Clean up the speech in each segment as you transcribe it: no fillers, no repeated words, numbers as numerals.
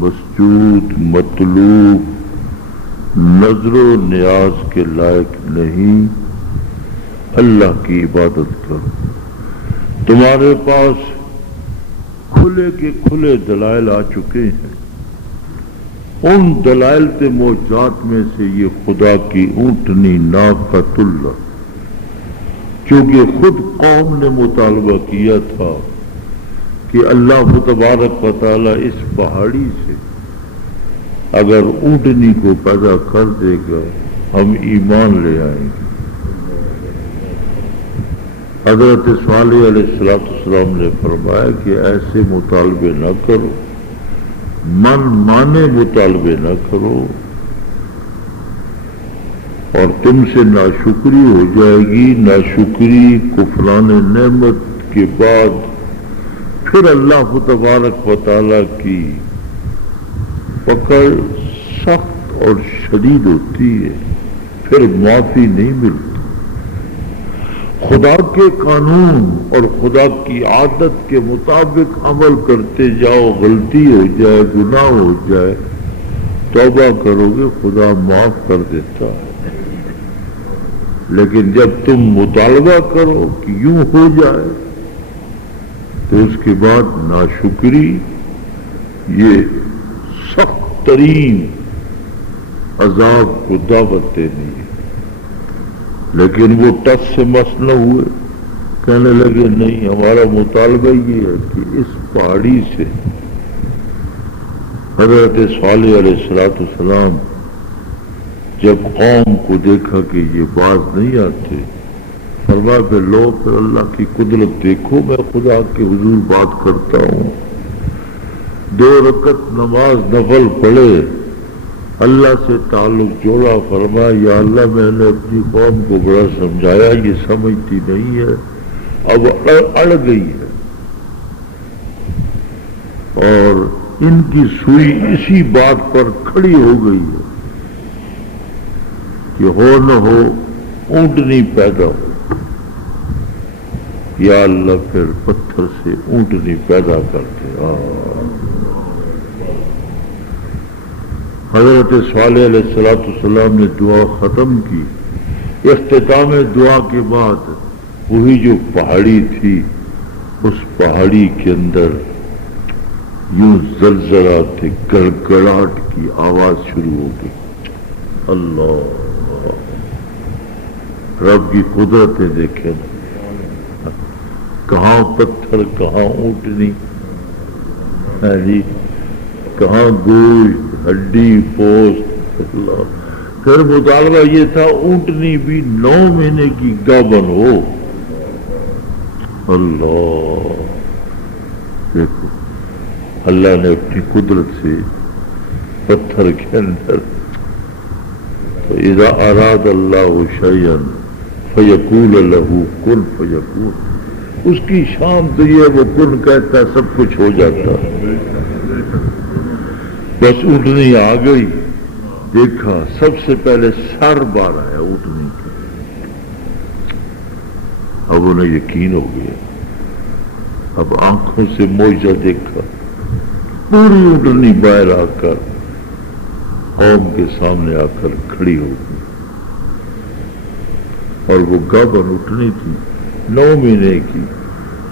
مسجود مطلوب نظر و نیاز کے لائق نہیں، اللہ کی عبادت کرو۔ تمہارے پاس کھلے کے کھلے دلائل آ چکے ہیں، ان دلائل سے معجزات میں سے یہ خدا کی اونٹنی ناقۃ اللہ، چونکہ خود قوم نے مطالبہ کیا تھا کہ اللہ تبارک و تعالی اس پہاڑی سے اگر اونٹنی کو پیدا کر دے گا ہم ایمان لے آئیں گے۔ حضرت صالح علیہ السلام نے فرمایا کہ ایسے مطالبے نہ کرو، من مانے مطالبے نہ کرو، اور تم سے ناشکری ہو جائے گی۔ ناشکری کفران نعمت کے بعد پھر اللہ تبارک و تعالی کی پکڑ سخت اور شدید ہوتی ہے، پھر معافی نہیں ملتی۔ خدا کے قانون اور خدا کی عادت کے مطابق عمل کرتے جاؤ، غلطی ہو جائے، گناہ ہو جائے، توبہ کرو گے خدا معاف کر دیتا ہے۔ لیکن جب تم مطالبہ کرو کہ یوں ہو جائے تو اس کے بعد ناشکری یہ سخت ترین عذاب کو دعوت دینی ہے۔ لیکن وہ ٹس سے مس نہ ہوئے، کہنے لگے نہیں، ہمارا مطالبہ یہ ہے کہ اس پہاڑی سے حضرت صالح علیہ السلام جب قوم کو دیکھا کہ یہ باز نہیں آتے، فرمایا پھر لو، پھر اللہ کی قدرت دیکھو، میں خدا کے حضور بات کرتا ہوں۔ 2 رکعت نماز نفل پڑھے، اللہ سے تعلق جوڑا، فرمایا یا اللہ میں نے اپنی قوم کو بڑا سمجھایا، یہ سمجھتی نہیں ہے، اب اڑ گئی ہے، اور ان کی سوئی اسی بات پر کھڑی ہو گئی ہے کہ ہو نہ ہو اونٹنی پیدا ہو۔ یا اللہ پھر پتھر سے اونٹنی پیدا کرتے۔ حضرت صالح علیہ السلام نے دعا ختم کی۔ اختتام دعا کے بعد وہی جو پہاڑی تھی، اس پہاڑی کے اندر یوں زلزلات گڑگڑاہٹ کی آواز شروع ہو گئی۔ اللہ، رب کی قدرتیں دیکھیں، کہاں پتھر، کہاں اونٹنی، جی کہاں گوشت، ہڈی، پوست۔ اللہ، پھر مطالبہ یہ تھا اونٹنی بھی 9 مہینے کی گابن ہو۔ اللہ، دیکھو اللہ نے اپنی قدرت سے پتھر کے اندر اذا اراد اللہ شیئا فیقول له کن فیکون، اس کی شان تو یہ وہ کن کہتا ہے سب کچھ ہو جاتا۔ بس اونٹنی آ گئی، دیکھا سب سے پہلے سر بار آیا اونٹنی کا، اب انہیں یقین ہو گیا، اب آنکھوں سے معجزہ دیکھا، پوری اونٹنی باہر آ کر قوم کے سامنے آ کر کھڑی ہو گئی، اور وہ گابن اونٹنی تھی 9 مہینے کی،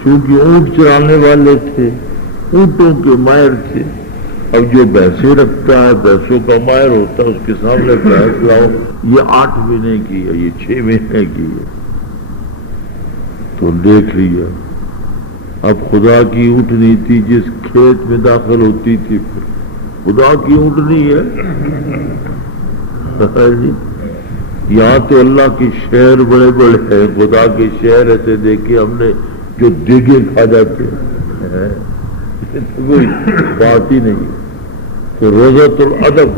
چونکہ اونٹ چرانے والے تھے، اونٹوں کے ماہر تھے۔ اب جو بھینسیں رکھتا ہے، بھینسوں کا ماہر ہوتا ہے، اس کے سامنے بھینس لاؤ، یہ 8 مہینے کی ہے، یہ 6 مہینے کی ہے، تو دیکھ لیا۔ اب خدا کی اونٹنی تھی، جس کھیت میں داخل ہوتی تھی خدا کی اونٹنی ہے۔ یہاں تو اللہ کے شہر بڑے بڑے ہیں، خدا کے شہر ایسے دیکھے ہم نے جو دیگے کھا جاتے ہیں، کوئی بات ہی نہیں۔ تو روضۃ الادب،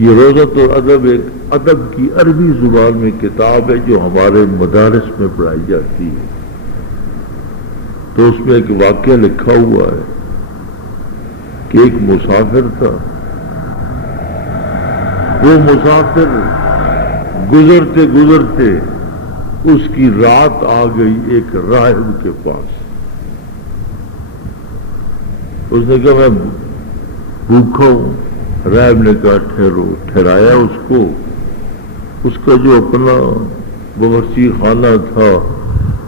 یہ روضۃ الادب ایک ادب کی عربی زبان میں کتاب ہے جو ہمارے مدارس میں پڑھائی جاتی ہے۔ تو اس میں ایک واقعہ لکھا ہوا ہے کہ ایک مسافر تھا، وہ مسافر گزرتے گزرتے اس کی رات آ گئی ایک راہب کے پاس۔ اس نے کہا میں بھوکا ہوں. راہب نے کہا ٹھہرو. ٹھہرایا اس کو. اس کا جو اپنا باورچی خانہ تھا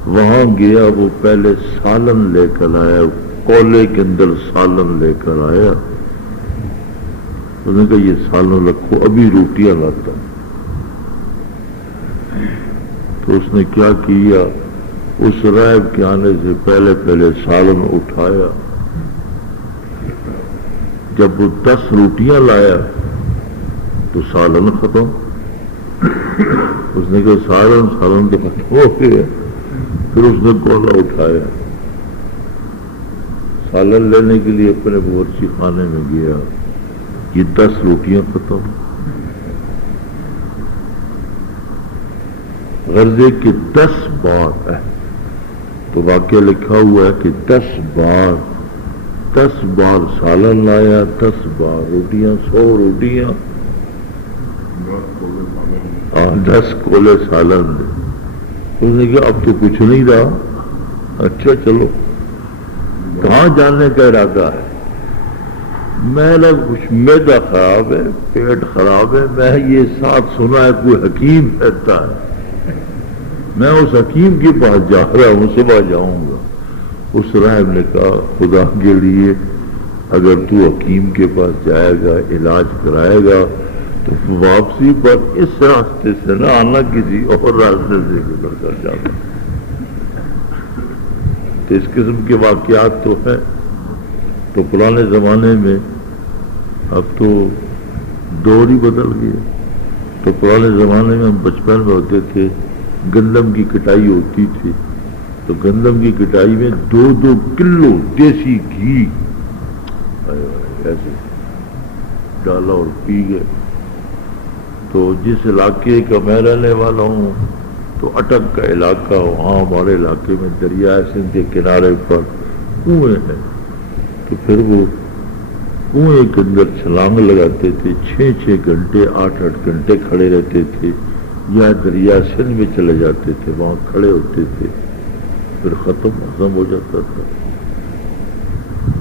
وہاں گیا. وہ پہلے سالن لے کر آیا. کولے کے اندر سالن لے کر آیا. اس نے کہا یہ سالن رکھو ابھی روٹیاں لاتا ہوں. تو اس نے کیا کیا؟ اس راہب کے آنے سے پہلے سالن اٹھایا. جب وہ 10 روٹیاں لایا تو سالن ختم. اس نے کہا سالن تو ختم ہو گیا. پھر اس نے کولا اٹھایا. سالن لینے کے لیے اپنے باورچی خانے میں گیا. یہ 10 روٹیاں ختم. غرضے کے 10 بار ہے تو واقعہ لکھا ہوا ہے کہ 10 بار سالن لایا. 10 بار روٹیاں. 100 روٹیاں 10 کولے سالن دے. اس نے کہا اب تو کچھ نہیں رہا. اچھا چلو کہاں جانے کا ارادہ ہے؟ میں نے کچھ معدہ خراب ہے, پیٹ خراب ہے. میں یہ ساتھ سنا ہے کوئی حکیم کہتا ہے, میں اس حکیم کے پاس جا رہا ہوں, صبح جاؤں گا. اس راہب نے کہا خدا کے لیے اگر تو حکیم کے پاس جائے گا, علاج کرائے گا, تو واپسی پر اس راستے سے نہ آنا, کسی اور راستے سے گزر کر جانا. تو اس قسم کے واقعات تو ہیں. تو پرانے زمانے میں, اب تو دور ہی بدل گئے. تو پرانے زمانے میں ہم بچپن میں ہوتے تھے, گندم کی کٹائی ہوتی تھی. تو گندم کی کٹائی میں 2-2 کلو دیسی گھی ایسے ڈالا اور پی گئے. تو جس علاقے کا میں رہنے والا ہوں تو اٹک کا علاقہ, وہاں ہمارے علاقے میں دریائے سندھ کے کنارے پر کنویں ہیں. تو پھر وہ کنویں کے اندر چھلانگ لگاتے تھے. 6-6 گھنٹے 8-8 گھنٹے کھڑے رہتے تھے. یا دریا سندھ میں چلے جاتے تھے, وہاں کھڑے ہوتے تھے. پھر ختم ہو جاتا تھا.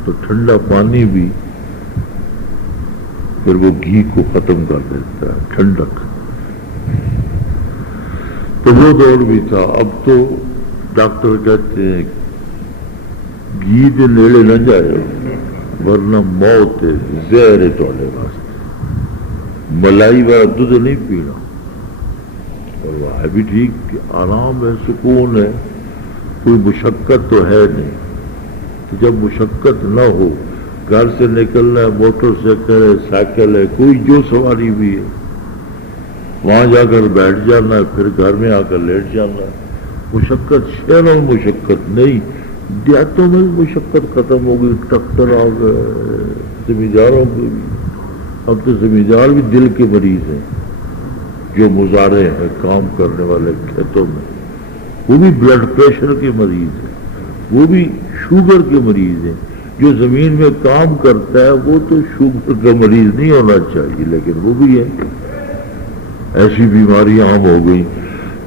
تو ٹھنڈا پانی بھی پھر وہ گھی کو ختم کر دیتا ہے, ٹھنڈک. تو وہ دور بھی تھا. اب تو ڈاکٹر کہتے ہیں گھی کے نیڑے نہ جائے ورنہ موت ہے, زہر ہے تھوڑے واسطے. ملائی والا دودھ نہیں پینا. اور وہ ہے بھی ٹھیک کہ آرام ہے, سکون ہے, کوئی مشقت تو ہے نہیں. تو جب مشقت نہ ہو, گھر سے نکلنا ہے, موٹر سائیکل ہے, سائیکل ہے, کوئی جو سواری بھی ہے, وہاں جا کر بیٹھ جانا ہے, پھر گھر میں آ کر لیٹ جانا ہے. مشقت شہروں میں مشقت نہیں, دیہاتوں میں مشقت ختم ہو گئی. ٹریکٹر آ گئے زمینداروں کے بھی. اب تو زمیندار بھی دل کے مریض ہیں, جو مزارے ہیں کام کرنے والے کھیتوں میں, وہ بھی بلڈ پریشر کے مریض ہیں, وہ بھی شوگر کے مریض ہیں. جو زمین میں کام کرتا ہے وہ تو شوگر کا مریض نہیں ہونا چاہیے, لیکن وہ بھی ہے. ایسی بیماریاں عام ہو گئی.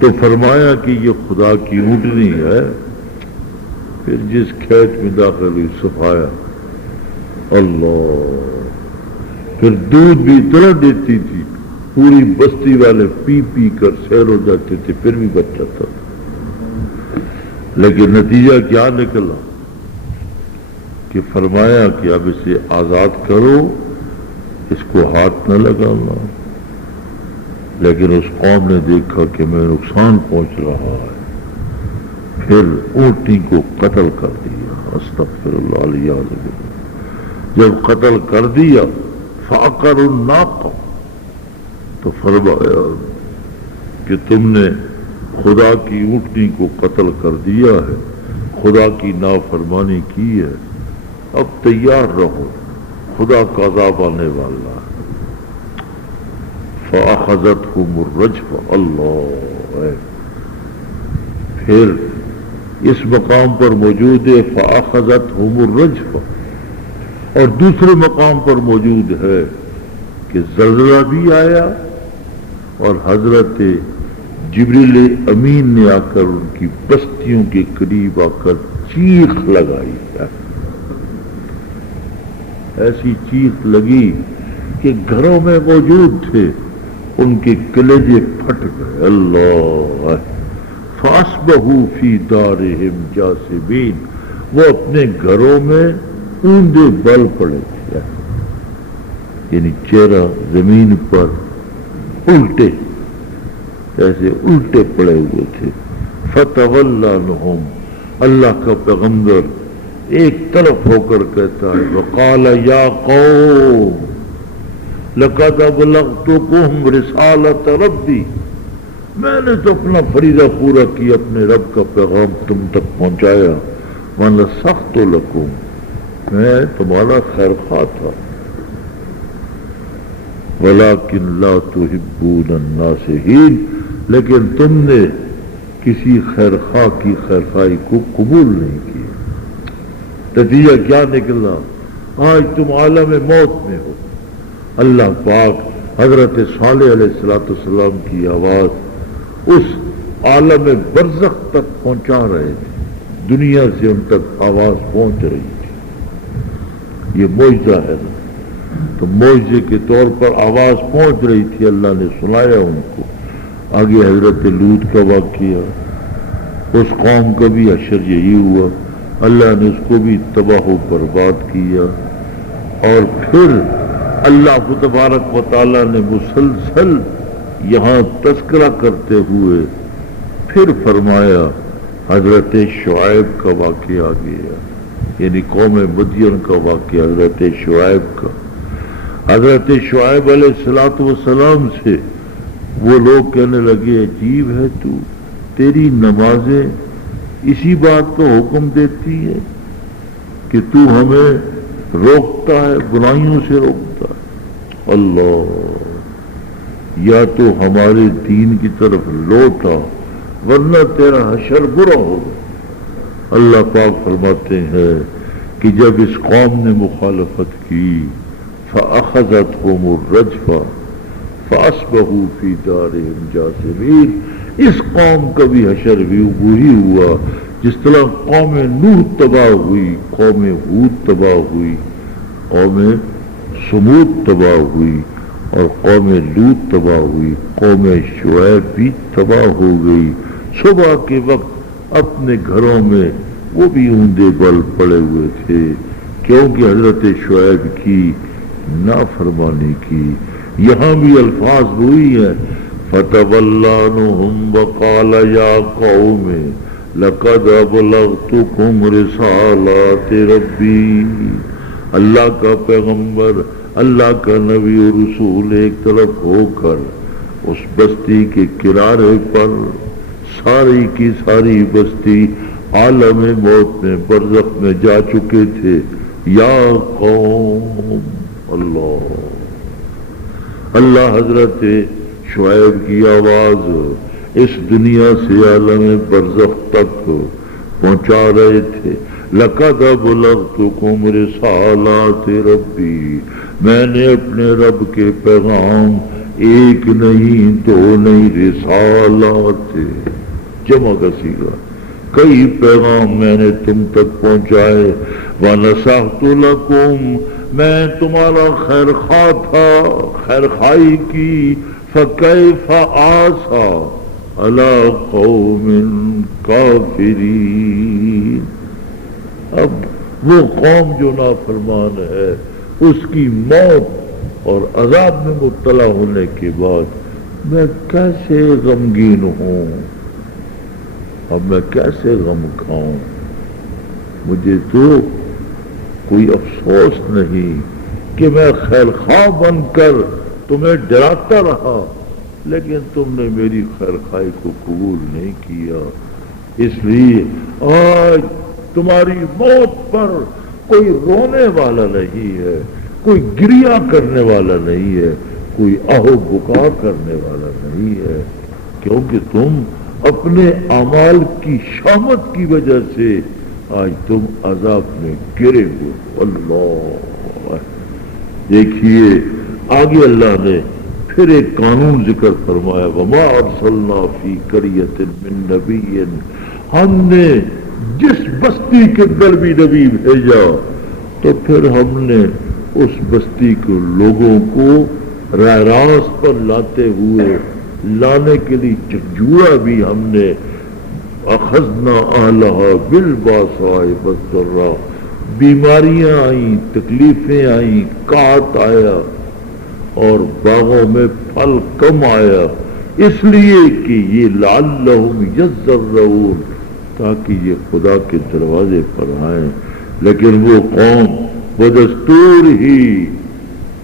تو فرمایا کہ یہ خدا کی اونٹنی ہے. پھر جس کھیت میں داخل ہوئی صفایا اللہ, پھر دودھ بھی اتنا دیتی تھی, پوری بستی والے پی پی کر سیر ہو جاتے تھے, پھر بھی بچ جاتا تھا. لیکن نتیجہ کیا نکلا کہ فرمایا کہ اب اسے آزاد کرو, اس کو ہاتھ نہ لگانا. لیکن اس قوم نے دیکھا کہ میں نقصان پہنچ رہا ہے, پھر اونٹنی کو قتل کر دیا. استغفر اللہ علیہ وسلم. جب قتل کر دیا فعقروا الناقہ, تو فرمایا کہ تم نے خدا کی اونٹنی کو قتل کر دیا ہے, خدا کی نافرمانی کی ہے, اب تیار رہو, خدا کا عذاب آنے والا ہے. فأخذتهم الرجفة. اللہ, پھر اس مقام پر موجود ہے فأخذتهم الرجفة, اور دوسرے مقام پر موجود ہے کہ زلزلہ بھی آیا اور حضرت جبریل امین نے آ کر ان کی بستیوں کے قریب آ کر چیخ لگائی. ایسی چیخ لگی کہ گھروں میں موجود تھے ان کے کلیجے پھٹ گئے. اللہ فاصبحوا فی دارہم جاثمین، وہ اپنے گھروں میں اوندے بل پڑے تھے، یعنی چہرہ زمین پر الٹے، ایسے الٹے پڑے ہوئے تھے. فتولی عنہم، اللہ کا پیغمبر ایک طرف ہو کر کہتا ہے وقال یا قوم لقد ابلغتکم رسالۃ ربی، میں نے تو اپنا فریضہ پورا کیا، اپنے رب کا پیغام تم تک پہنچایا. وَنَصَحْتُ لَكُمْ، میں تمہارا خیر خواہ تھا. وَلَكِنْ لَا تُحِبُّونَ النَّاصِحِينَ، لیکن تم نے کسی خیر خواہ کی خیر خواہی کو قبول نہیں کیا. نتیجہ کیا نکلا؟ آج تم عالم موت میں ہو. اللہ پاک حضرت صالح علیہ السلام کی آواز اس عالم برزخ تک پہنچا رہے تھے، دنیا سے ان تک آواز پہنچ رہی تھی. یہ معجزہ ہے نا، تو معجزے کے طور پر آواز پہنچ رہی تھی، اللہ نے سنایا ان کو. آگے حضرت لوط کا واقعہ، اس قوم کا بھی حشر یہی ہوا، اللہ نے اس کو بھی تباہ و برباد کیا. اور پھر اللہ تبارک و تعالیٰ نے مسلسل یہاں تذکرہ کرتے ہوئے پھر فرمایا حضرت شعیب کا واقعہ آ گیا، یعنی قوم مدین کا واقعہ حضرت شعیب کا. حضرت شعیب علیہ السلام سے وہ لوگ کہنے لگے عجیب ہے تو، تیری نمازیں اسی بات کا حکم دیتی ہے کہ تو ہمیں روکتا ہے، برائیوں سے روکتا ہے. اللہ، یا تو ہمارے دین کی طرف لوٹا ورنہ تیرا حشر برا ہوگا. اللہ پاک فرماتے ہیں کہ جب اس قوم نے مخالفت کی فَأَخَذَتْهُمُ الرَّجْفَةُ فَأَصْبَحُوا فِي دَارِهِمْ جَاثِمِينَ، اس قوم کا بھی حشر بھی وہی ہوا جس طرح قوم نوح تباہ ہوئی، قوم ہود تباہ ہوئی، قوم سمود تباہ ہوئی اور قوم لوط تباہ ہوئی، قوم شعیب بھی تباہ ہو گئی. صبح کے وقت اپنے گھروں میں وہ بھی اوندے بل پڑے ہوئے تھے کیونکہ حضرت شعیب کی نافرمانی کی. یہاں بھی الفاظ وہی ہیں فَتَوَلَّىٰ عَنْهُمْ وَقَالَ يَا قَوْمِ لَقَدْ أَبْلَغْتُكُمْ رِسَالَاتِ رَبِّي. اللہ کا پیغمبر، اللہ کا نبی و رسول ایک طرف ہو کر اس بستی کے کنارے پر، ساری کی ساری بستی عالم موت میں برزخ میں جا چکے تھے. یا قوم، اللہ حضرت شعیب کی آواز اس دنیا سے عالم برزخ تک پہنچا رہے تھے. لقد ابلغتکم رسالات ربی، میں نے اپنے رب کے پیغام ایک نہیں دو نہیں رسالات، جمع کا صیغہ، کئی پیغام میں نے تم تک پہنچائے. وَنَصَحْتُ لَكُمْ، میں تمہارا خیر خواہ تھا، خیر خواہی کی. فَكَيْفَ آسَىٰ عَلَىٰ قَوْمٍ كَافِرِينَ. اب وہ قوم جو نافرمان ہے اس کی موت اور عذاب میں مبتلا ہونے کے بعد میں کیسے غمگین ہوں، اب میں کیسے غم کھاؤں. مجھے تو کوئی افسوس نہیں کہ میں خیر خواہ بن کر تمہیں ڈراتا رہا لیکن تم نے میری خیر خواہی کو قبول نہیں کیا. اس لیے آج تمہاری موت پر کوئی رونے والا نہیں ہے، کوئی گریہ کرنے والا نہیں ہے، کوئی آہو بکا کرنے والا نہیں ہے، کیونکہ تم اپنے اعمال کی شامت کی وجہ سے آج تم عذاب میں گرے ہو. اللہ، دیکھیے آگے اللہ نے پھر ایک قانون ذکر فرمایا وَمَا أَرْسَلْنَا فِي قَرْيَةٍ مِّن نَبِيٍّ، ہم نے جس بستی کے اندر بھی نبی بھیجا تو پھر ہم نے اس بستی کے لوگوں کو راہ راست پر لاتے ہوئے لانے کے لیے جھنجھوڑا بھی ہم نے اخذنا اہلہا بالباساء والضراء، بیماریاں آئیں، تکلیفیں آئیں، کاٹ آیا اور باغوں میں پھل کم آیا، اس لیے کہ یہ لعلہم یضرعون، تاکہ یہ خدا کے دروازے پر آئیں، لیکن وہ قوم بدستور ہی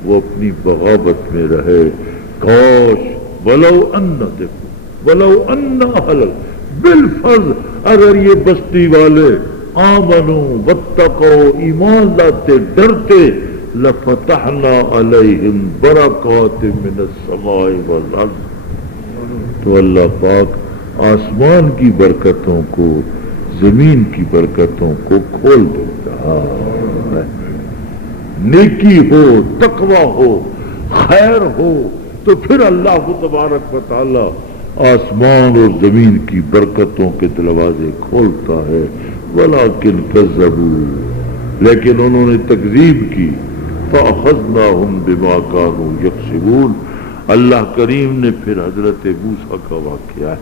وہ اپنی بغاوت میں رہے۔ کاش ولو ان، دیکھو ولو ان اہل بالفضل، اگر یہ بستی والے آمنوا واتقوا، ایمان لاتے ڈرتے، لفتحنا علیہم برکات من السماء والارض، تو اللہ پاک آسمان کی برکتوں کو، زمین کی برکتوں کو کھول دیتا۔ نیکی ہو، تقوی ہو، خیر ہو، تو پھر اللہ تبارک و تعالی آسمان اور زمین کی برکتوں کے دروازے کھولتا ہے۔ ولیکن کذبوا، لیکن انہوں نے تکذیب کی، فاخذناہم بما کانوا یکسبون۔ اللہ کریم نے پھر حضرت موسیٰ کا واقعہ ہے،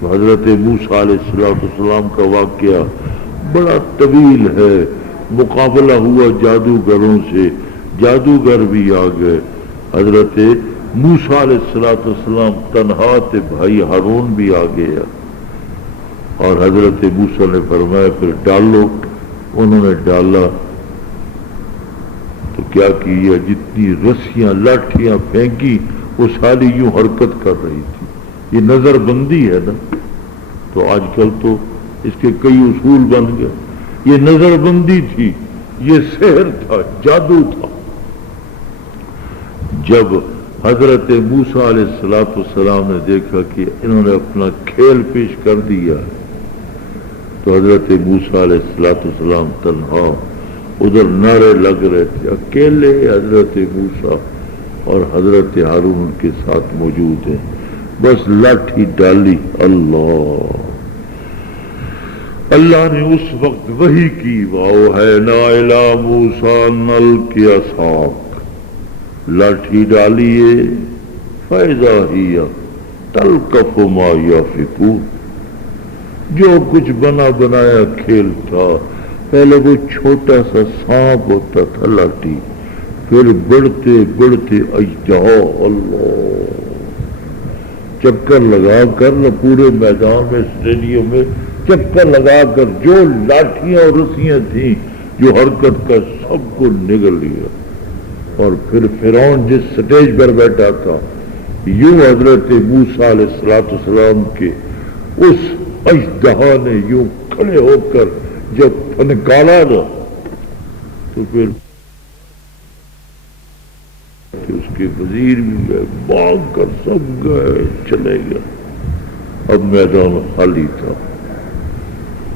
تو حضرت موسیٰ علیہ السلام کا واقعہ بڑا طویل ہے۔ مقابلہ ہوا جادوگروں سے، جادوگر بھی آ گئے، حضرت موسیٰ علیہ السلام تنہا تھے، بھائی ہارون بھی آ گیا، اور حضرت موسیٰ نے فرمایا پھر ڈالو، انہوں نے ڈالا تو کیا کیا، جتنی رسیاں لاٹھیاں پھینکی وہ ساری یوں حرکت کر رہی تھی۔ یہ نظر بندی ہے نا، تو آج کل تو اس کے کئی اصول بن گئے، یہ نظر بندی تھی، یہ سحر تھا، جادو تھا۔ جب حضرت موسیٰ علیہ السلام نے دیکھا کہ انہوں نے اپنا کھیل پیش کر دیا، تو حضرت موسیٰ علیہ السلام تنہا، ادھر نعرے لگ رہے تھے، اکیلے حضرت موسیٰ اور حضرت ہارون ان کے ساتھ موجود ہیں، بس لاٹھی ڈالی، اللہ نے اس وقت وحی کی، وَأَوْحَيْنَا إِلَىٰ مُوسَىٰ أَنْ أَلْقِ عَصَاكَ، لاٹھی ڈالیے، فَإِذَا هِيَ تَلْقَفُ مَا يَأْفِكُونَ، جو کچھ بنا بنایا کھیل تھا، پہلے وہ چھوٹا سا سانپ ہوتا تھا لاٹھی، پھر بڑھتے بڑھتے اژدہا، اللہ، چکر لگا کر نہ پورے میدان میں، اسٹیڈیم میں چکر لگا کر جو لاٹھیاں اور رسیاں تھیں جو حرکت کا سب کو نگل لیا، اور پھر فرعون جس سٹیج پر بیٹھا تھا، یوں حضرت موسیٰ علیہ السلام کے اس اژدہا نے یوں کھڑے ہو کر جب پھنکالا نا، تو پھر اس کے وزیر بھی گئے، بھاگ کر سب گئے، چلے گئے، اب میدان خالی تھا۔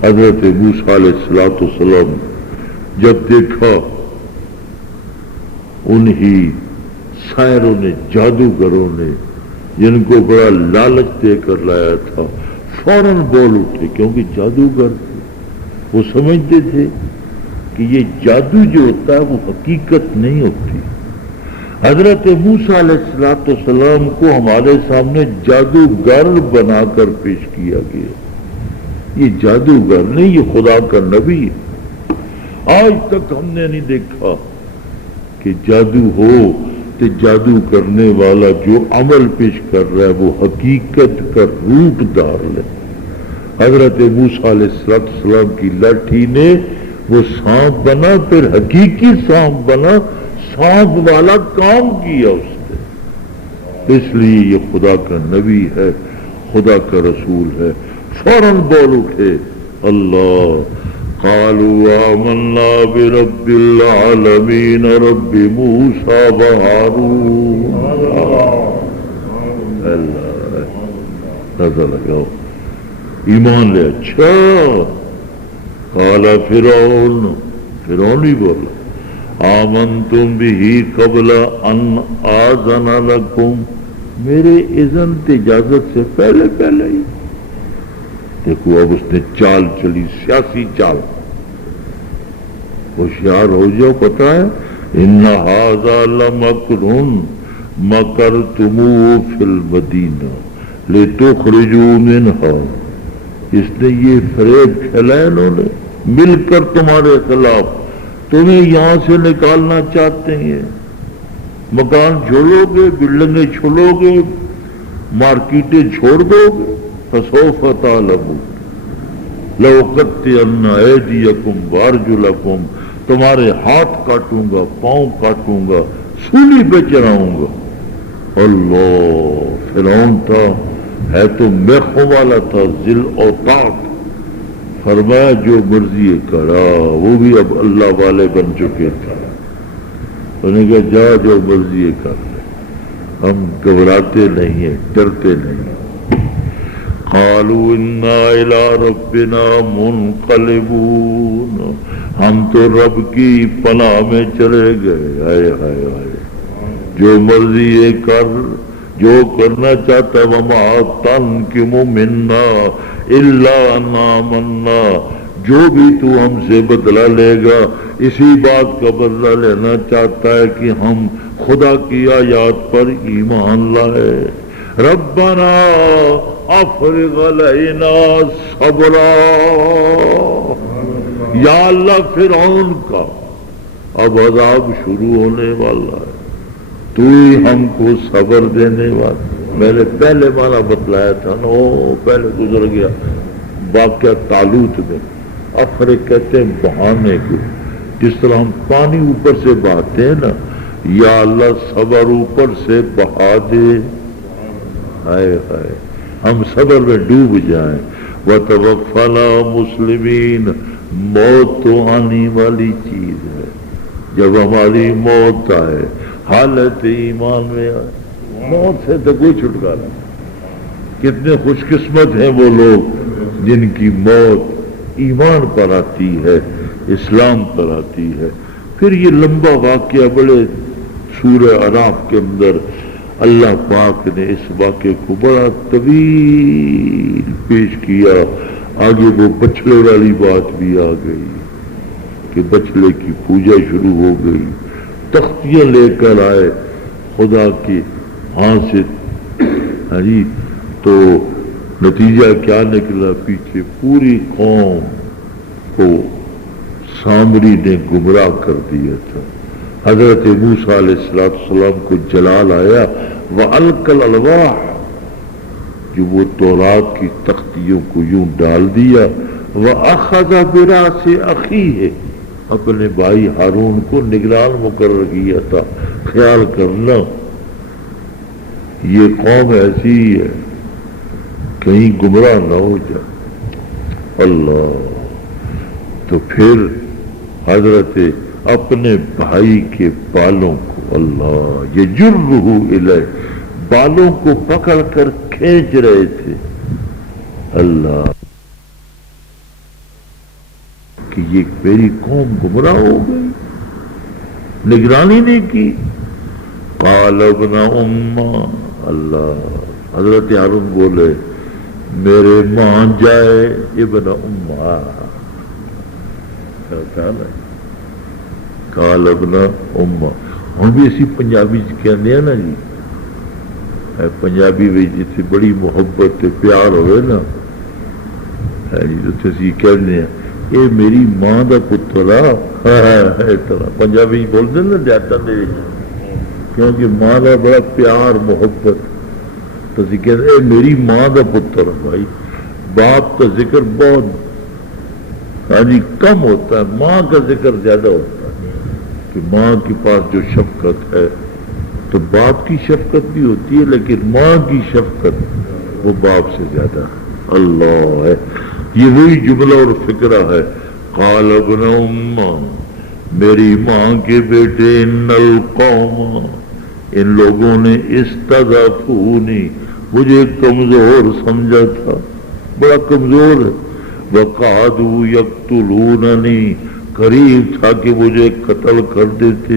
حضرت موسیٰ علیہ السلام جب دیکھا انہی ساحروں نے، جادوگروں نے، جن کو بڑا لالچ دے کر لایا تھا، فوراً بول اٹھے، کیونکہ جادوگر تھے، وہ سمجھتے تھے کہ یہ جادو جو ہوتا ہے وہ حقیقت نہیں ہوتی۔ حضرت موسیٰ علیہ السلام کو ہمارے سامنے جادوگر بنا کر پیش کیا گیا، یہ جادوگر نہیں، یہ خدا کا نبی ہے۔ آج تک ہم نے نہیں دیکھا کہ جادو ہو تو جادو کرنے والا جو عمل پیش کر رہا ہے وہ حقیقت کا روپ دار لے۔ حضرت موسیٰ علیہ السلام کی لاٹھی نے وہ سانپ بنا، پھر حقیقی سانپ بنا، سانپ والا کام کیا اس نے، اس لیے یہ خدا کا نبی ہے، خدا کا رسول ہے۔ فوراً بول اٹھے، اللہ، قالوا آمنا برب العالمین رب موسیٰ وہارون، اللہ، نظر لگاؤ، ایمان لے، اچھا۔ قال فرعون ہی بولا، آمنتم بہ قبل ان آذن لکم، میرے اذن اجازت سے پہلے پہلے ہی۔ دیکھو اب اس نے چال چلی، سیاسی چال، ہوشیار ہو جاؤ، پتہ ہے ان ھذا لمکر مکرتموہ فی المدینہ لتخرجوا منہا، اس نے یہ فریب پھیلایا انہوں نے مل کر تمہارے خلاف، تمہیں یہاں سے نکالنا چاہتے ہیں، مکان چھوڑو گے، بلڈنگیں چھوڑو گے، مارکیٹیں چھوڑ دو گے، فسوف تعلمون لأقطعن ایدیکم وارجلکم، تمہارے ہاتھ کاٹوں گا، پاؤں کاٹوں گا، سولی پہ چڑھاؤں گا۔ اللہ، فرعون تھا، ہے تو میخوں والا تھا، ذل اوتاد، فرمایا جو مرضی کرا، وہ بھی اب اللہ والے بن چکے تھے، انہوں نے کہا جا جو مرضی کر لے، ہم گھبراتے نہیں ہیں، ڈرتے نہیں۔ قالوا انا الى ربنا منقلبون، ہم تو رب کی پناہ میں چلے گئے، ہائے ہائے ہائے، جو مرضی یہ کر، جو کرنا چاہتا ہے، وما تنقم منا الا ان آمنا، جو بھی تو ہم سے بدلہ لے گا اسی بات کا بدلہ لینا چاہتا ہے کہ ہم خدا کی آیات پر ایمان لائے۔ ربنا افرغ علینا صبرا، یا اللہ فرعون کا اب عذاب شروع ہونے والا ہے، تو ہی ہم کو صبر دینے والا۔ میں نے پہلے مانا بتلایا تھا نا، پہلے گزر گیا واقعہ طالوت میں۔ افرغ کہتے ہیں بہانے کو، جس طرح ہم پانی اوپر سے بہاتے ہیں نا، یا اللہ صبر اوپر سے بہا دے، ہائے ہائے ہم صبر میں ڈوب جائیں۔ وَتَوَفَّنَا مُسْلِمِينَ، موت تو آنے والی چیز ہے، جب ہماری موت آئے حالت ایمان میں آئے، موت سے تو کوئی چھٹکارا۔ کتنے خوش قسمت ہیں وہ لوگ جن کی موت ایمان پر آتی ہے، اسلام پر آتی ہے۔ پھر یہ لمبا واقعہ بڑے سورہ اعراف کے اندر اللہ پاک نے اس واقعے کو بڑا طویل پیش کیا۔ آگے وہ بچھڑے والی بات بھی آ گئی کہ بچھڑے کی پوجا شروع ہو گئی، تختیاں لے کر آئے خدا کے ہاں سے، ہاں جی، تو نتیجہ کیا نکلا؟ پیچھے پوری قوم کو سامری نے گمراہ کر دیا تھا۔ حضرت موسیٰ علیہ السلام کو جلال آیا، وَأَلْقَى الْأَلْوَاحَ، جو وہ تورات کی تختیوں کو یوں ڈال دیا، وَأَخَذَ بِرَأْسِ أَخِيهِ، اپنے بھائی ہارون کو نگران مقرر کیا تھا۔ خیال کرنا یہ قوم ایسی ہی ہے، کہیں گمراہ نہ ہو جائے۔ اللہ، تو پھر حضرت اپنے بھائی کے بالوں کو، اللہ یجرہ الیہ، بالوں کو پکڑ کر کھینچ رہے تھے، اللہ کہ یہ میری قوم گمراہ ہو گئی، نگرانی نہیں کی۔ قال ابن امہ، اللہ حضرت ہارون بولے میرے ماں جائے ابن امہ، قال ابن امہ، ہم بھی اسی پنجابی کہنے ہیں نا جی، پنجابی بھی جتنی بڑی محبت پیار ہوئے نا جی، اسی کہنے ہیں اے میری ماں دا پتر آ، پنجابی بولتے نا دیہاتاں دے وچ، کیونکہ ماں دا بڑا پیار محبت، تو اسی کہتے اے میری ماں دا پتر۔ بھائی باپ کا ذکر بہت ہاں جی کم ہوتا ہے، ماں کا ذکر زیادہ ہوتا ہے، کہ ماں کے پاس جو شفقت ہے تو باپ کی شفقت بھی ہوتی ہے، لیکن ماں کی شفقت وہ باپ سے زیادہ ہے۔ اللہ ہے، یہ وہی جملہ اور فکرہ ہے۔ قال ابن امہ، میری ماں کے بیٹے، ان القوم، ان لوگوں نے استضعفونی، مجھے کمزور سمجھا تھا، بڑا کمزور ہے، وقعدوا یقتلوننی، قریب تھا کہ مجھے قتل کر دیتے،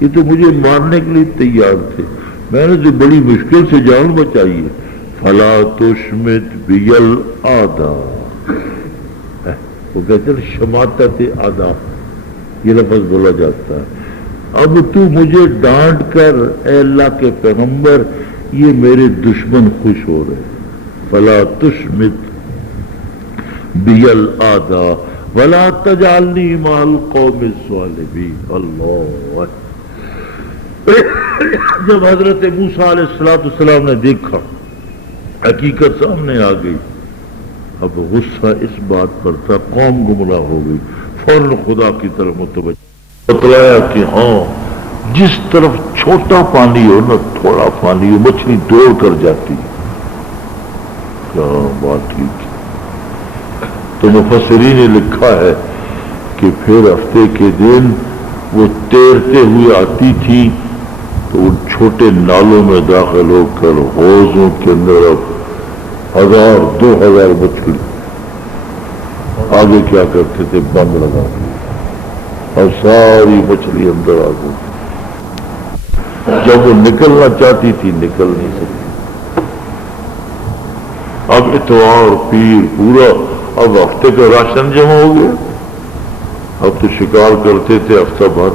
یہ تو مجھے مارنے کے لیے تیار تھے، میں نے تو بڑی مشکل سے جان بچائی ہے۔ فلا تشمت بی الاعداء، وہ کہتے ہیں شماتت اعداء، یہ لفظ بولا جاتا ہے اب تو مجھے ڈانٹ کر اے اللہ کے پیغمبر یہ میرے دشمن خوش ہو رہے فلا تشمت بی الاعداء ولا تجعلنی مع القوم الظالمین. اللہ جب حضرت موسیٰ علیہ السلام نے دیکھا حقیقت سامنے آ گئی اب غصہ اس بات پر تھا قوم گمراہ ہو گئی فوراً خدا کی طرف متوجہ بتلایا کہ ہاں جس طرف چھوٹا پانی ہو نا تھوڑا پانی ہو مچھلی دوڑ کر جاتی کیا بات ٹھیک. تو مفسرین نے لکھا ہے کہ پھر ہفتے کے دن وہ تیرتے ہوئے آتی تھی تو ان چھوٹے نالوں میں داخل ہو کر حوضوں کے اندر اب 1000-2000 مچھلی آگے کیا کرتے تھے بند لگا اور ساری مچھلی اندر آ گئی. جب وہ نکلنا چاہتی تھی نکل نہیں سکتی. اب اتوار پیر پورا اب ہفتے کا راشن جمع ہو گیا. اب تو شکار کرتے تھے ہفتہ بھر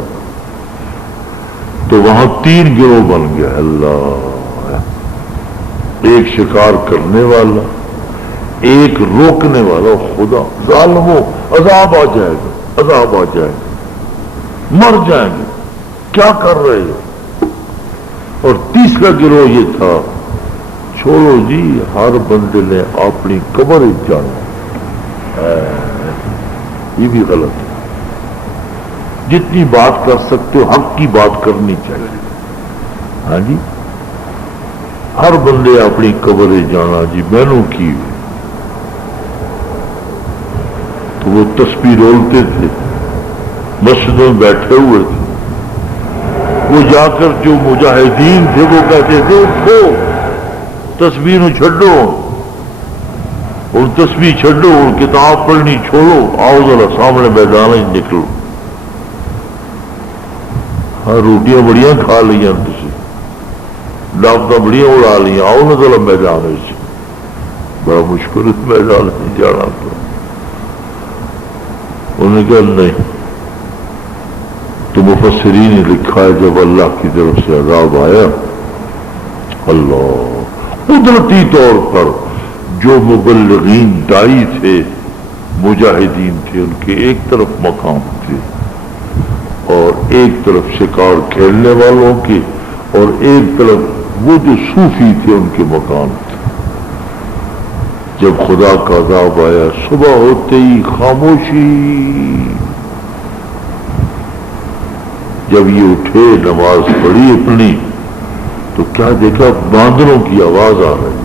تو وہاں 3 گروہ بن گیا. اللہ ایک شکار کرنے والا ایک روکنے والا. خدا ظالموں عذاب آ جائے گا عذاب آ جائے گا مر جائیں گے کیا کر رہے ہو. اور تیسرا گروہ یہ تھا چھوڑو جی ہر بندے نے اپنی قبر جانا. یہ بھی غلط ہے. جتنی بات کر سکتے ہو حق کی بات کرنی چاہیے. ہاں جی ہر بندے اپنی قبر جانا جی بہنوں کی. تو وہ تسبیح رولتے تھے مسجدوں میں بیٹھے ہوئے تھے. وہ جا کر جو مجاہدین تھے وہ کہتے تھے اٹھو تسبیح نو چھڈو اور تسبیح چھڈو اور کتاب پڑھنی چھوڑو آؤ ذرا سامنے میدان ہی نکلو. ہاں روٹیاں بڑیاں کھا لیا تھی ڈاکٹر بڑیاں اڑا لیا آؤ نا ذرا میدان سے. بڑا مشکل میدان نہیں جانا. تو انہوں نے کہا نہیں. تو مفسرین نے لکھا ہے جب اللہ کی طرف سے عذاب آیا اللہ قدرتی طور پر جو مبلغین دائی تھے مجاہدین تھے ان کے ایک طرف مقام تھے اور ایک طرف شکار کھیلنے والوں کے اور ایک طرف وہ جو صوفی تھے ان کے مقام تھے. جب خدا کا عذاب آیا صبح ہوتے ہی خاموشی. جب یہ اٹھے نماز پڑھی اپنی تو کیا دیکھا باندروں کی آواز آ رہی.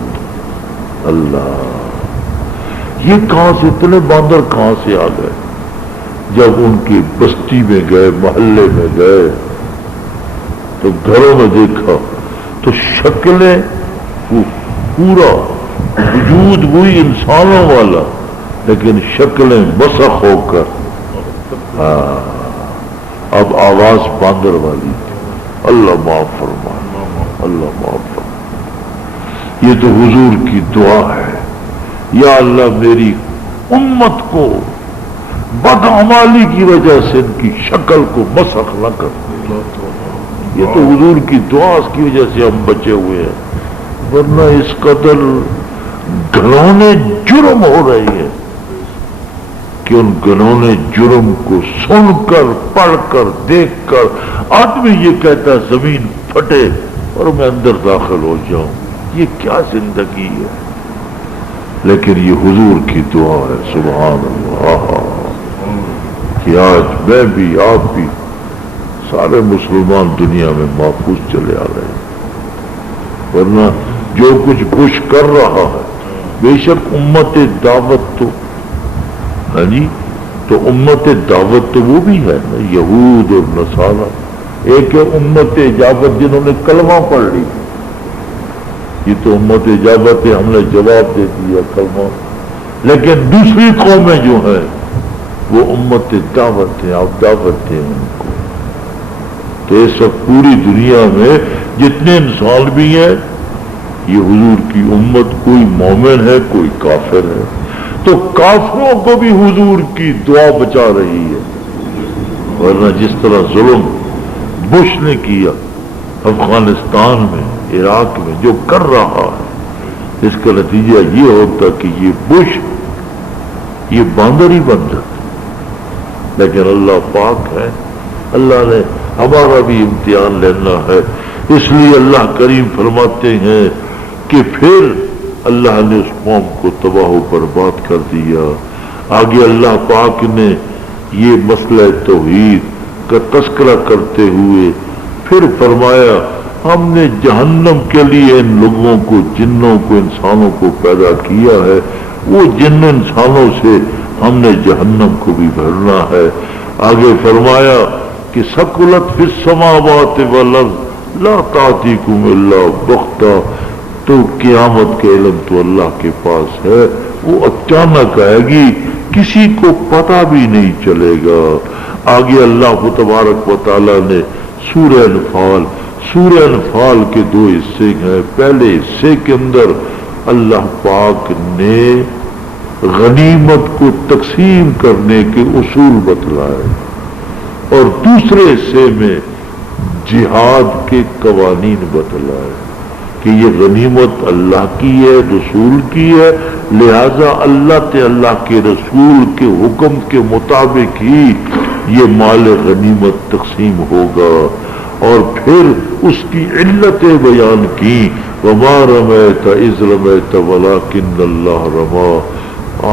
اللہ یہ کہاں سے اتنے باندر کہاں سے آ گئے. جب ان کی بستی میں گئے محلے میں گئے تو گھروں میں دیکھا تو شکلیں پورا وجود وہی انسانوں والا لیکن شکلیں مسخ ہو کر اب آواز باندر والی تھی. اللہ معاف فرمائے اللہ معاف فرمائے. یہ تو حضور کی دعا ہے یا اللہ میری امت کو بدعمالی کی وجہ سے ان کی شکل کو مسخ نہ کر. یہ تو حضور کی دعا اس کی وجہ سے ہم بچے ہوئے ہیں ورنہ اس قدر گھنونے جرم ہو رہے ہیں کہ ان گھنونے جرم کو سن کر پڑھ کر دیکھ کر آدمی یہ کہتا زمین پھٹے اور میں اندر داخل ہو جاؤں. یہ کیا زندگی ہے. لیکن یہ حضور کی دعا ہے سبحان اللہ کہ آج میں بھی آپ بھی سارے مسلمان دنیا میں محفوظ چلے آ رہے ہیں. ورنہ جو کچھ بش کر رہا ہے بے شک امت دعوت تو ہاں جی تو امت دعوت تو وہ بھی ہے نا یہود اور نصارہ. ایک ہے امت اجابت جنہوں نے کلمہ پڑھ لی. یہ تو امت اجابت ہے ہم نے جواب دے دیا کلمہ. لیکن دوسری قومیں جو ہیں وہ امت دعوت ہے آپ دعوت دیں ان کو. تو اس وقت پوری دنیا میں جتنے انسان بھی ہیں یہ حضور کی امت کوئی مومن ہے کوئی کافر ہے. تو کافروں کو بھی حضور کی دعا بچا رہی ہے. ورنہ جس طرح ظلم بش نے کیا افغانستان میں، عراق میں جو کر رہا ہے، اس کا نتیجہ یہ ہوتا کہ یہ بش یہ باندر ہی بن جاتا، لیکن اللہ پاک ہے، اللہ نے ہمارا بھی امتحان لینا ہے، اس لیے اللہ کریم فرماتے ہیں کہ پھر اللہ نے اس قوم کو تباہ و برباد کر دیا۔ آگے اللہ پاک نے یہ مسئلہ توحید کا تذکرہ کرتے ہوئے پھر فرمایا ہم نے جہنم کے لیے ان لوگوں کو، جنوں کو، انسانوں کو پیدا کیا ہے، وہ جن انسانوں سے ہم نے جہنم کو بھی بھرنا ہے۔ آگے فرمایا کہ ثقلت فی السماوات والارض لا تأتیکم الا بغتہ، تو قیامت کا علم تو اللہ کے پاس ہے، وہ اچانک آئے گی، کسی کو پتہ بھی نہیں چلے گا۔ آگے اللہ تبارک و تعالی نے سورہ انفال کے دو حصے ہیں۔ پہلے حصے کے اندر اللہ پاک نے غنیمت کو تقسیم کرنے کے اصول بتلائے، اور دوسرے حصے میں جہاد کے قوانین بتلائے کہ یہ غنیمت اللہ کی ہے، رسول کی ہے، لہذا اللہ کے رسول کے حکم کے مطابق ہی یہ مال غنیمت تقسیم ہوگا، اور پھر اس کی علتیں بیان کی، وما رمیت اذ رمیت ولکن اللہ رما،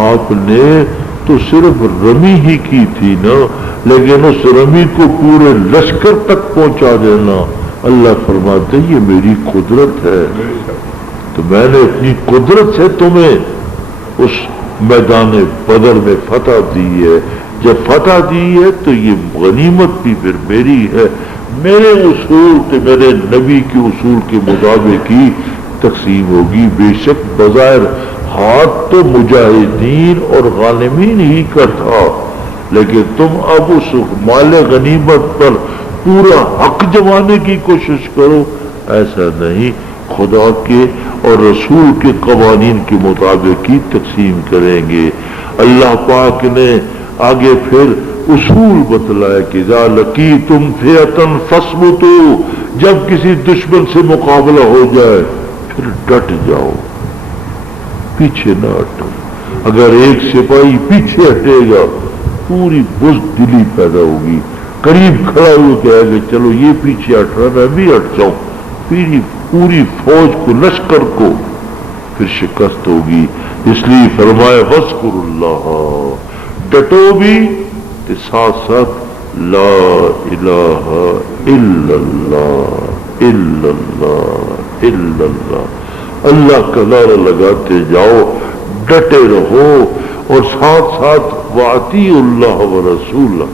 آپ نے تو صرف رمی ہی کی تھی نا، لیکن اس رمی کو پورے لشکر تک پہنچا دینا، اللہ فرماتے یہ میری قدرت ہے، تو میں نے اپنی قدرت سے تمہیں اس میدان بدر میں فتح دی ہے، جب فتح دی ہے تو یہ غنیمت بھی پھر میری ہے، میرے اصول کے، میرے نبی کے اصول کے مطابق ہی تقسیم ہوگی۔ بے شک بظاہر ہاتھ تو مجاہدین اور غانمین ہی کا تھا، لیکن تم اب اس مال غنیمت پر پورا حق جمانے کی کوشش کرو، ایسا نہیں، خدا کے اور رسول کے قوانین کے مطابق ہی تقسیم کریں گے۔ اللہ پاک نے آگے پھر اصول بتلائے کہ اذا لقیتم فئۃ فاثبتوا، جب کسی دشمن سے مقابلہ ہو جائے پھر ڈٹ جاؤ، پیچھے نہ ہٹو۔ اگر ایک سپاہی پیچھے ہٹے گا پوری بزدلی پیدا ہوگی، قریب کھڑا ہو کہے گا چلو یہ پیچھے ہٹ رہا میں بھی ہٹ جاؤں، پوری فوج کو، لشکر کو پھر شکست ہوگی۔ اس لیے فرمایا وَاذْكُرُوا اللَّهَ، ڈٹو بھی کہ ساتھ ساتھ لا الہ الا اللہ الا اللہ الا اللہ، اللہ کا نعرہ لگاتے جاؤ، ڈٹے رہو، اور ساتھ ساتھ وَأَطِيعُوا اللَّهَ وَرَسُولَهُ،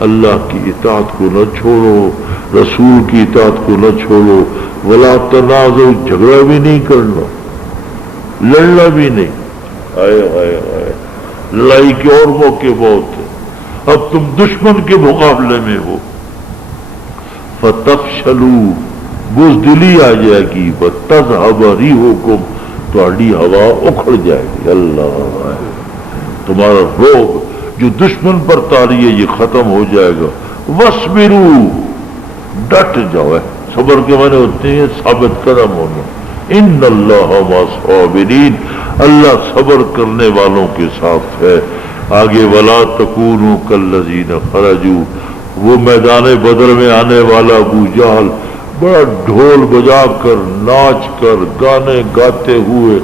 اللہ کی اطاعت کو نہ چھوڑو، رسول کی اطاعت کو نہ چھوڑو، وَلَا تَنَازَعُوا، جھگڑا بھی نہیں کرنا، لڑنا بھی نہیں، آئے لڑائی کے اور موقع بہت ہیں، اب تم دشمن کے مقابلے میں ہو، فَتَفْشَلُوا، بزدلی آ جائے گی، وَتَذْهَبَ رِيحُكُمْ، تمہاری ہوا اکھڑ جائے گی، اللہ تمہارا روب جو دشمن پر تاری ہے یہ ختم ہو جائے گا۔ وَاصْبِرُوا، ڈٹ جاؤ، صبر کے معنی ہوتے ہیں ثابت قدم ہونا، ان اللہ مع الصابرین، اللہ صبر کرنے والوں کے ساتھ ہے۔ آگے وَلَا تَكُونُوا كَالَّذِينَ خَرَجُوا، وہ میدان بدر میں آنے والا ابو جہل بڑا ڈھول بجا کر، ناچ کر، گانے گاتے ہوئے،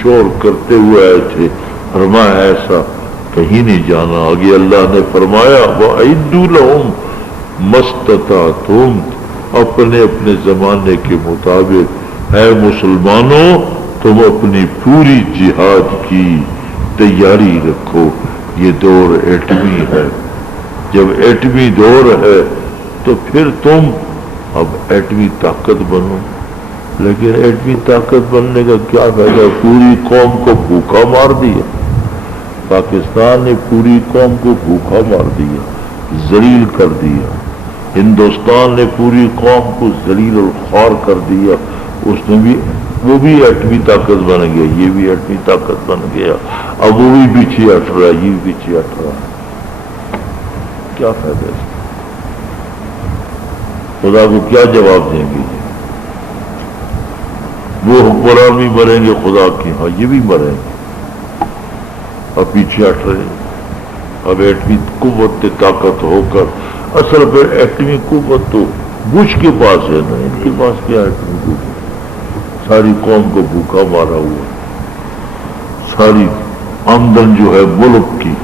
شور کرتے ہوئے آئے تھے، فرمایا ایسا کہیں نہیں جانا۔ آگے اللہ نے فرمایا وَأَعِدُّوا لَهُمْ مَا اسْتَطَعْتُمْ، اپنے اپنے زمانے کے مطابق اے مسلمانوں تم اپنی پوری جہاد کی تیاری رکھو۔ یہ دور ایٹمی ہے، جب ایٹمی دور ہے تو پھر تم اب ایٹمی طاقت بنو، لیکن ایٹمی طاقت بننے کا کیا فائدہ، پوری قوم کو بھوکا مار دیا، پاکستان نے پوری قوم کو بھوکا مار دیا، ذلیل کر دیا، ہندوستان نے پوری قوم کو ذلیل اور خوار کر دیا، اس نے بھی، وہ بھی ایٹمی طاقت بن گیا، یہ بھی ایٹمی طاقت بن گیا، اب وہ بھی پیچھے ہٹ رہا ہے، یہ بھی پیچھے ہٹ رہا ہے، کیا فائدہ ہے؟ خدا کو کیا جواب دیں گے؟ وہ حکمران بھی مریں گے خدا کی، ہاں یہ بھی مریں گے، اب پیچھے ہٹ رہے ہیں۔ اب ایٹمی قوت طاقت ہو کر اصل پہ ایٹمی قوت تو بش کے پاس ہے نا، ان کے پاس کیا ایٹمی قوت؟ ساری قوم کو بھوکا مارا ہوا، ساری آمدن جو ہے ملک کی،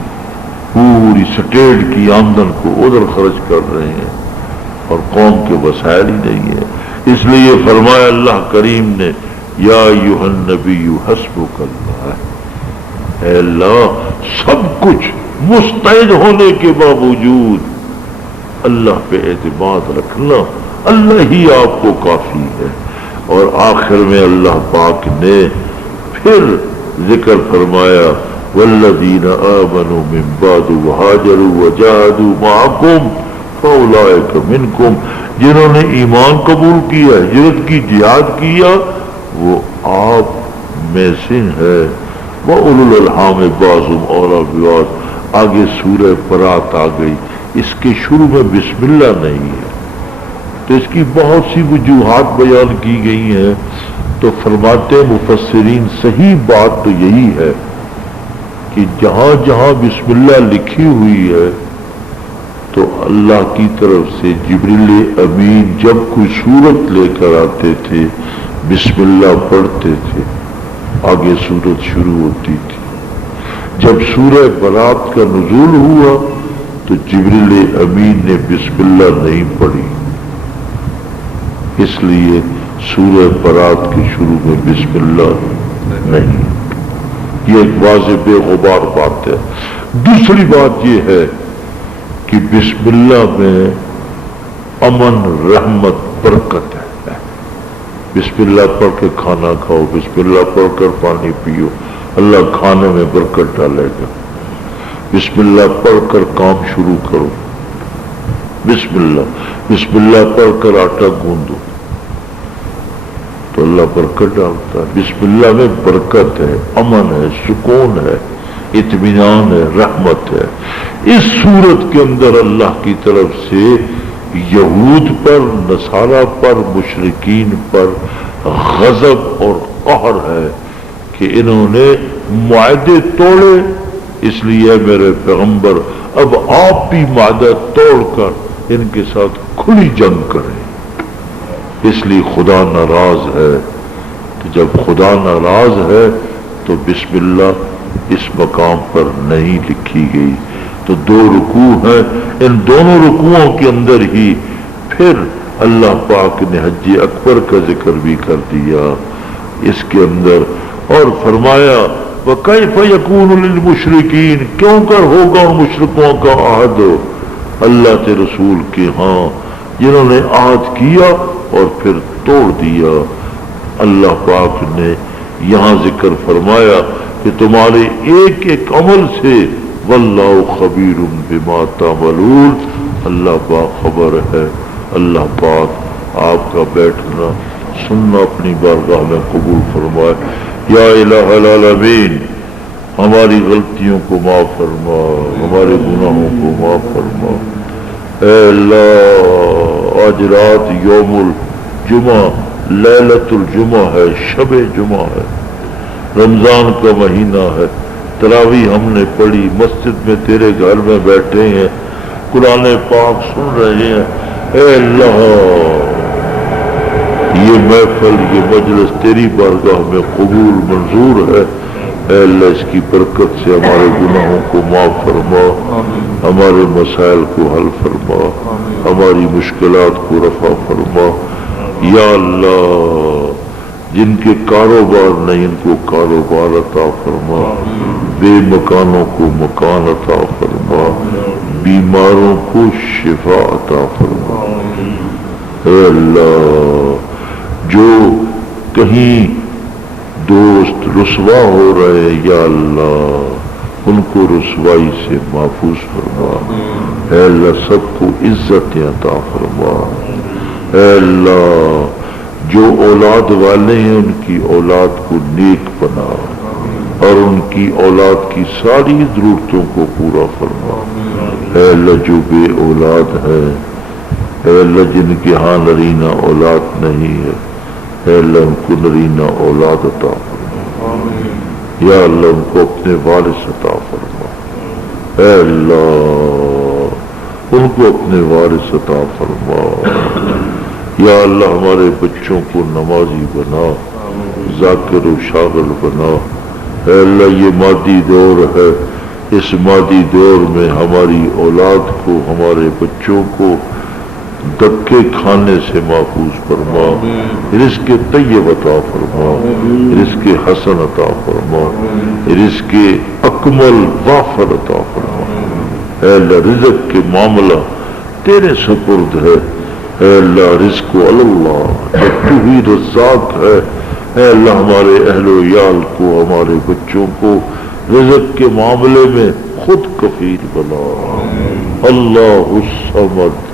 پوری سٹیٹ کی آمدن کو ادھر خرچ کر رہے ہیں اور قوم کے وسائل ہی نہیں ہے۔ اس لیے فرمایا اللہ کریم نے یا ایھا النبی حسبک اللہ، اے اللہ سب کچھ مستعد ہونے کے باوجود اللہ پہ اعتماد رکھنا، اللہ ہی آپ کو کافی ہے۔ اور آخر میں اللہ پاک نے پھر ذکر فرمایا والذین آمنوا من بعد وہاجروا وجاہدوا معکم فاولئک منکم، جنہوں نے ایمان قبول کیا، ہجرت کی، جہاد کیا، وہ آپ میں سے ہے۔ وَأُولُو الْأَرْحَامِ بَعْضُهُمْ أَوْلَىٰ بِبَعْضٍ، آگے سورہ برات آ گئی، اس کے شروع میں بسم اللہ نہیں ہے تو اس کی بہت سی وجوہات بیان کی گئی ہیں۔ تو فرماتے مفسرین صحیح بات تو یہی ہے کہ جہاں جہاں بسم اللہ لکھی ہوئی ہے تو اللہ کی طرف سے جبریل امین جب کوئی صورت لے کر آتے تھے بسم اللہ پڑھتے تھے، آگے صورت شروع ہوتی تھی۔ جب سورہ برات کا نزول ہوا تو جبریل امین نے بسم اللہ نہیں پڑھی، اس لیے سورہ برات کے شروع میں بسم اللہ نہیں۔ یہ ایک واضح بے غبار بات ہے۔ دوسری بات یہ ہے کہ بسم اللہ میں امن، رحمت، برکت ہے۔ بسم اللہ پڑھ کے کھانا کھاؤ، بسم اللہ پڑھ کر پانی پیو، اللہ کھانے میں برکت ڈالے گا۔ بسم اللہ پڑھ کر کام شروع کرو، بسم اللہ پڑھ کر آٹا گوندو تو اللہ برکت ڈالتا ہے۔ بسم اللہ میں برکت ہے، امن ہے، سکون ہے، اطمینان ہے، رحمت ہے۔ اس صورت کے اندر اللہ کی طرف سے یہود پر، نصارہ پر، مشرکین پر غضب اور قہر ہے کہ انہوں نے معاہدے توڑے، اس لیے میرے پیغمبر اب آپ بھی معاہدہ توڑ کر ان کے ساتھ کھلی جنگ کریں۔ اس لیے خدا ناراض ہے، تو جب خدا ناراض ہے تو بسم اللہ اس مقام پر نہیں لکھی گئی۔ تو دو رکوع ہیں، ان دونوں رکوعوں کے اندر ہی پھر اللہ پاک نے حج اکبر کا ذکر بھی کر دیا اس کے اندر، اور فرمایا وَكَيْفَ يَكُونُ لِلْمُشْرِكِينَ، کیوں کر ہوگا ان مشرکوں کا عہد اللہ کے رسول کے ہاں جنہوں نے عہد کیا اور پھر توڑ دیا۔ اللہ پاک نے یہاں ذکر فرمایا کہ تمہارے ایک ایک عمل سے واللہ خبیر بما تعملون، اللہ باخبر ہے۔ اللہ پاک آپ کا بیٹھنا سننا اپنی بارگاہ میں قبول فرمائے۔ یا الہ العالمین، ہماری غلطیوں کو معاف فرما، ہمارے گناہوں کو معاف فرما۔ اے اللہ، آج رات یوم الجمعہ، لیلۃ الجمعہ ہے، شب جمعہ ہے، رمضان کا مہینہ ہے، تراویح ہم نے پڑھی، مسجد میں تیرے گھر میں بیٹھے ہیں، قرآن پاک سن رہے ہیں۔ اے اللہ، یہ محفل، یہ مجلس تیری بارگاہ میں قبول منظور ہے۔ اے اللہ، اس کی برکت سے ہمارے گناہوں کو معاف فرما، ہمارے مسائل کو حل فرما، ہماری مشکلات کو رفع فرما۔ یا اللہ، جن کے کاروبار نہیں ان کو کاروبار عطا فرما، بے مکانوں کو مکان عطا فرما، بیماروں کو شفا عطا فرما۔ اے اللہ، جو کہیں دوست رسوا ہو رہے، یا اللہ ان کو رسوائی سے محفوظ فرما۔ اے اللہ، سب کو عزتیں عطا فرما۔ اے اللہ، جو اولاد والے ہیں ان کی اولاد کو نیک بنا اور ان کی اولاد کی ساری ضرورتوں کو پورا فرما۔ اے اللہ، جو بے اولاد ہے اے اللہ جن کی ہاں نرینہ اولاد نہیں ہے، اے اللہ ان کو نرینہ اولاد عطا فرما، یا اللہ ان کو اپنے وارث عطا فرما، اے اللہ ان کو اپنے وارث عطا فرما، یا اللہ ہمارے بچوں کو نمازی بنا، ذاکر و شاغل بنا، اے اللہ یہ مادی دور ہے، اس مادی دور میں ہماری اولاد کو، ہمارے بچوں کو دکے کھانے سے محفوظ فرما، رزق طیب عطا فرما، رزق حسن عطا فرما، رزق اکمل وافر عطا فرما، اے اللہ رزق کے معاملہ تیرے سپرد ہے، اے اللہ رزق اللہ جب تو ہی رزاق ہے، اے اللہ ہمارے اہل و عیال کو، ہمارے بچوں کو رزق کے معاملے میں خود کفیل بنا، اللہ الصمد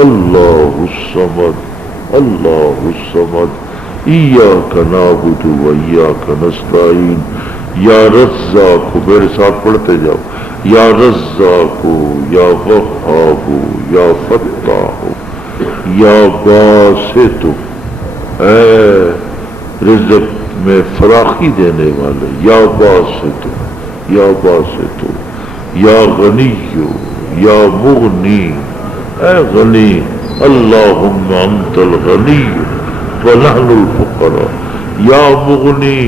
اللہ الصمد اللہ الصمد، ایاک نعبد و ایاک نستعین، یا رزاق، میرے ساتھ پڑھتے جاؤ، یا رزاق یا وہاب یا فتاح یا باسط، اے رزق میں فراخی دینے والے، یا باسط یا باسط، یا غنی یا مغنی، اے غنی اللہم انت الغنی ونحن الفقراء، یا مغنی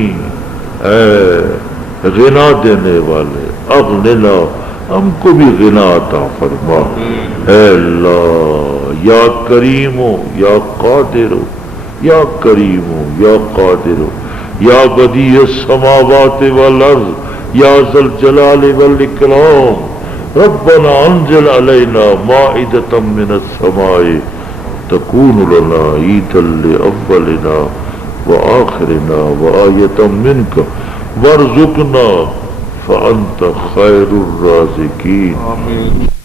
اے غنا دینے والے، اغننا ہم کو بھی غنا عطا فرما، اے اللہ یا کریم یا قادر، یا کریم یا قادر، یا بدیع السماوات والارض، یا ذا الجلال والاکرام، ربنا انزل علینا مائدة من السماء تکون لنا عیدا لأولنا وآخرنا وآیة منک وارزقنا فأنت خیر الرازقین۔